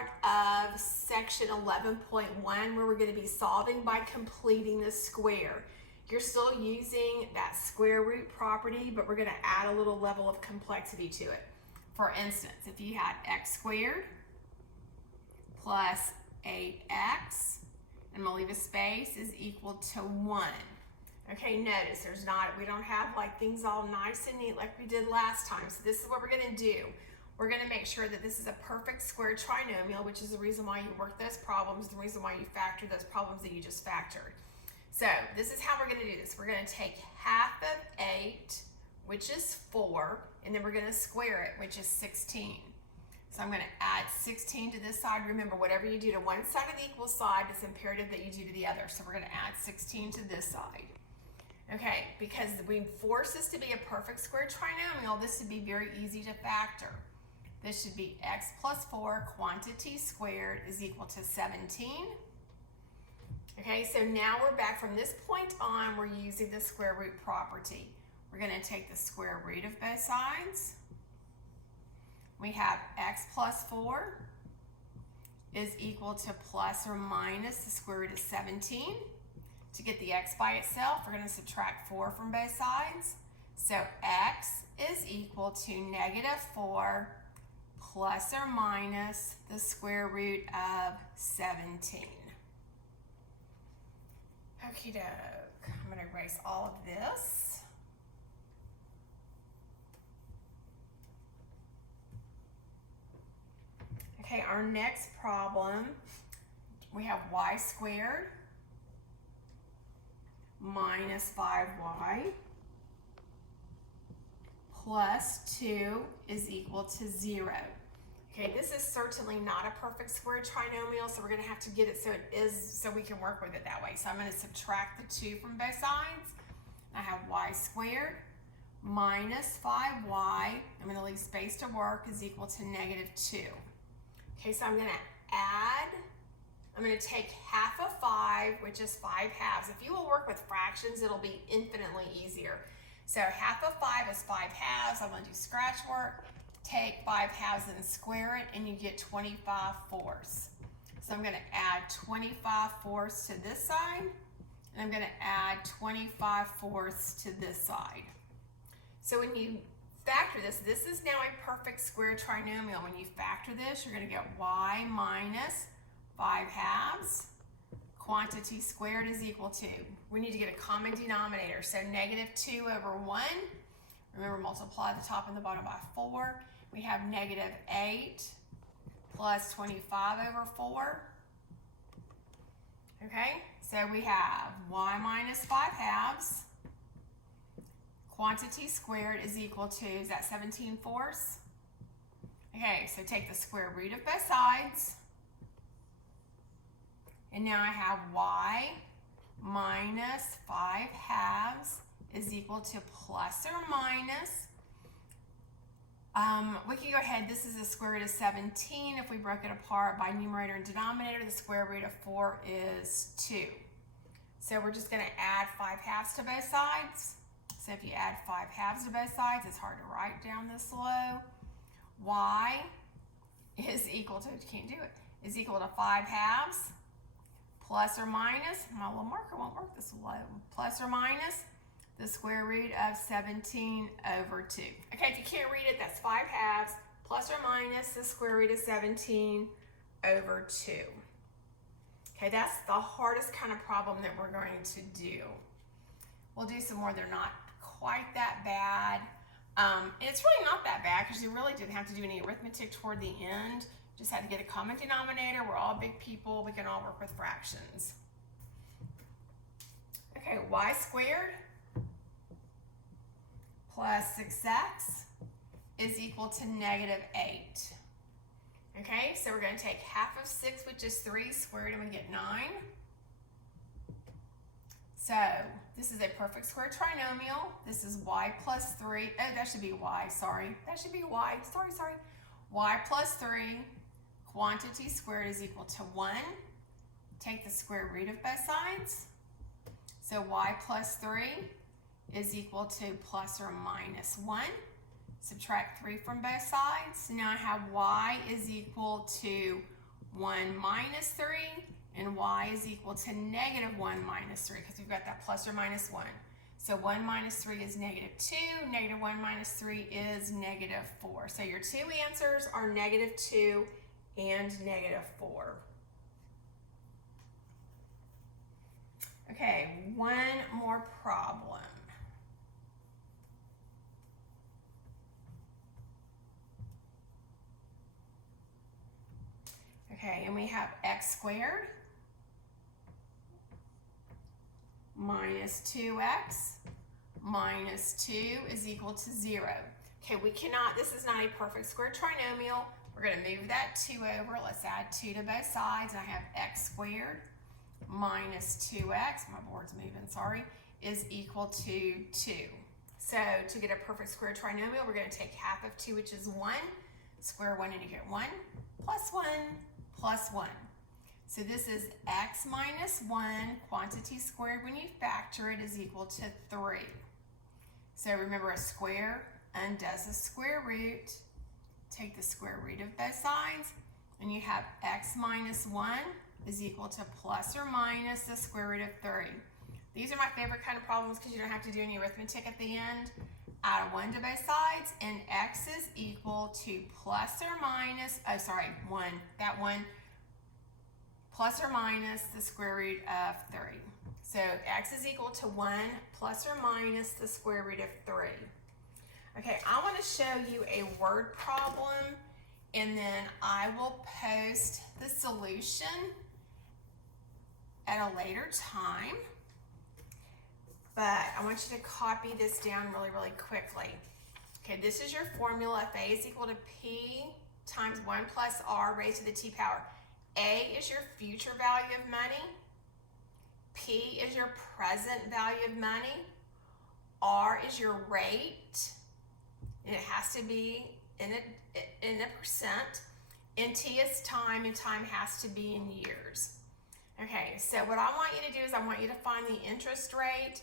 part of section 11.1 where we're going to be solving by completing the square. You're still using that square root property, but we're going to add a little level of complexity to it. For instance, if you had x squared plus 8x, I'm going to leave a space, is equal to 1. Okay, notice we don't have like things all nice and neat like we did last time. So this is what we're going to do. We're going to make sure that this is a perfect square trinomial, which is the reason why you work those problems, the reason why you factor those problems that you just factored. So this is how we're going to do this. We're going to take half of 8, which is 4, and then we're going to square it, which is 16. So I'm going to add 16 to this side. Remember, whatever you do to one side of the equal side, it's imperative that you do to the other. So we're going to add 16 to this side. Okay, because we force this to be a perfect square trinomial, this should be very easy to factor. This should be x plus 4 quantity squared is equal to 17. Okay, so now we're back from this point on, we're using the square root property. We're going to take the square root of both sides. We have x plus 4 is equal to plus or minus the square root of 17. To get the x by itself, we're going to subtract 4 from both sides. So x is equal to negative 4 plus or minus the square root of 17. Okie doke. I'm going to erase all of this. Okay, our next problem, we have y squared minus 5y plus 2 is equal to 0. Okay, this is certainly not a perfect square trinomial, so we're going to have to get it so it is, so we can work with it that way. So I'm going to subtract the 2 from both sides. I have y squared minus 5y, I'm going to leave space to work, is equal to negative 2. Okay, so I'm going to take half of 5, which is 5 halves. If you will work with fractions, it'll be infinitely easier. So half of 5 is 5 halves. I'm going to do scratch work. Take 5 halves and square it, and you get 25 fourths. So I'm going to add 25 fourths to this side, and I'm going to add 25 fourths to this side. So when you factor this, this is now a perfect square trinomial. When you factor this, you're going to get y minus 5 halves quantity squared is equal to, we need to get a common denominator, so negative 2 over 1. Remember, multiply the top and the bottom by 4. We have negative 8 plus 25 over 4. Okay, so we have y minus 5 halves quantity squared is equal to, is that 17 fourths? Okay, so take the square root of both sides. And now I have y minus 5 halves is equal to plus or minus. We can go ahead, this is the square root of 17. If we broke it apart by numerator and denominator, the square root of 4 is 2. So we're just going to add 5 halves to both sides. So if you add 5 halves to both sides, it's hard to write down this low. Y is equal to, you can't do it, is equal to 5 halves plus or minus, my little marker won't work this low, plus or minus the square root of 17 over 2. Okay, if you can't read it, that's 5 halves plus or minus the square root of 17 over 2. Okay, that's the hardest kind of problem that we're going to do. We'll do some more. They're not quite that bad. It's really not that bad because you really didn't have to do any arithmetic toward the end. Just had to get a common denominator. We're all big people. We can all work with fractions. Okay, y squared plus 6x is equal to negative 8. Okay, so we're going to take half of 6, which is 3, squared, and we get 9. So this is a perfect square trinomial. This is y plus 3. Oh, that should be y, sorry. That should be y. Sorry. Y plus 3 quantity squared is equal to 1. Take the square root of both sides. So y plus 3 is equal to plus or minus 1. Subtract 3 from both sides. So now I have y is equal to 1 minus 3, and y is equal to negative 1 minus 3, because we've got that plus or minus 1. So 1 minus 3 is negative 2, negative 1 minus 3 is negative 4. So your two answers are negative 2 and negative 4. Okay, one more problem. Okay, and we have x squared minus 2x minus 2 is equal to 0. Okay, we cannot, this is not a perfect square trinomial. We're going to move that 2 over. Let's add 2 to both sides. I have x squared minus 2x, my board's moving, sorry, is equal to 2. So to get a perfect square trinomial, we're going to take half of 2, which is 1, square 1, and you get 1, plus 1, plus 1. So this is x minus 1, quantity squared when you factor it is equal to 3. So remember, a square undoes a square root. Take the square root of both sides, and you have x minus 1 is equal to plus or minus the square root of 3. These are my favorite kind of problems because you don't have to do any arithmetic at the end. Add a 1 to both sides, and x is equal to plus or minus, 1, plus or minus the square root of 3. So x is equal to 1 plus or minus the square root of 3. Okay, I want to show you a word problem, and then I will post the solution at a later time. But I want you to copy this down really, really quickly. Okay, this is your formula. If A is equal to P times 1 plus R raised to the T power. A is your future value of money. P is your present value of money. R is your rate. And it has to be in a percent. And T is time, and time has to be in years. Okay, so what I want you to do is I want you to find the interest rate.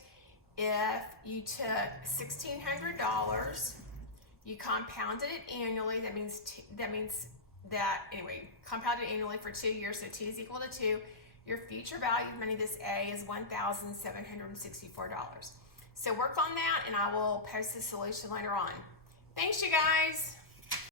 If you took $1,600, you compounded it annually, compounded annually for 2 years, so T is equal to 2. Your future value of money, this A, is $1,764. So work on that, and I will post the solution later on. Thanks, you guys.